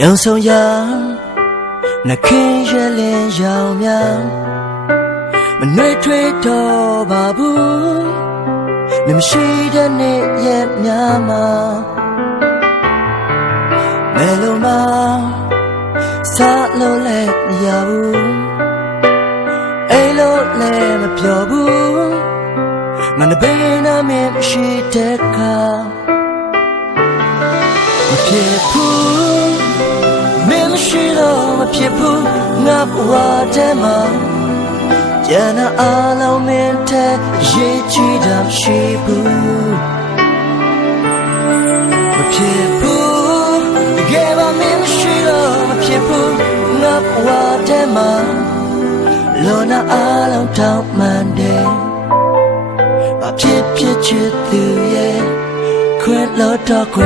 ရုံဆုံးရာနှခင်ရလင်းရောင်များမနှွေထွေးတော့ပါဘူးမြမရှိတဲ့နေ့ရက်များမှာမဲလုံးမစားလို့လည်းမရဘူးအိမ်လို့လည်းမပြောဘူးငါနှဘေးနာမည်မရှိတဲ့ခါမဖြစ်ဘူးမင်းမရှိတော့ မဖြစ်ဘူးငါဘဝထဲမှာကျန်တဲ့အားလုံးမင်းတဲ့ရေးကြည့်တာမရှိဘူးမဖြစ်ဘူးတကယ်ပါမင်းမရှိတော့မဖြစ်ဘူးငါဘဝထဲမှာလောနာအားလုံးတောင်းမှန်တယ်ဘာဖြစ်ဖြစ်ချစ်သူရဲ့ခွင့်လို့တော့ခွ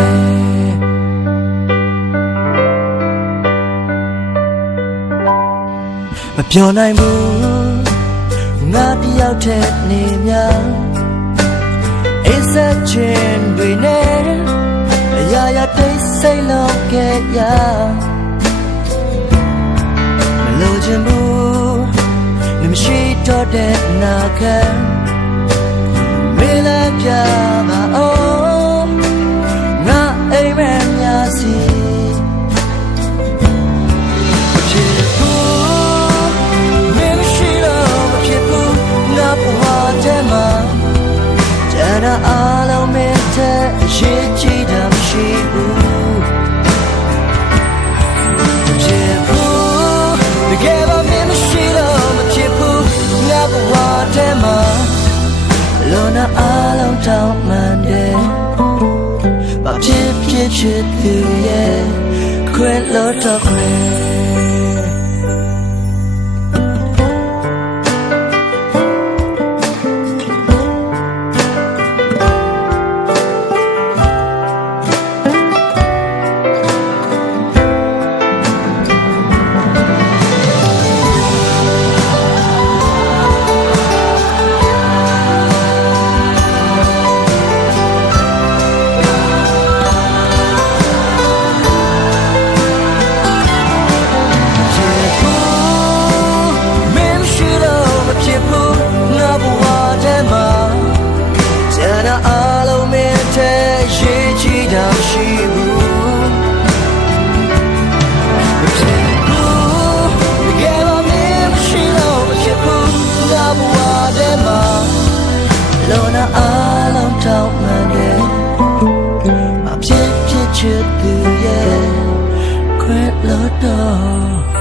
မပြောနိုင်ဘူးငါတယောက်တည်းနေများအစ်ဆက်ချင်းတွေနဲ့အရာရာတိတ်ဆိတ်လုံးခဲ့ရမလို့ချင်ဘူးနှမရှိတော့တဲ့နာခံမေးလာပြပါအော တဲ့အရေးကြီးတာမရှိဘူးမဖြစ်ဘူးတကယ်ပါမင်းမရှိတော့မဖြစ်ဘူးငါဘဝထဲမှာလောနာအားလုံးတောင်းမှန်တယ်ဘာဖြစ်ဖြစ်ချစ်သူရဲ့ခွဲလို့တော့ခွဲ the door.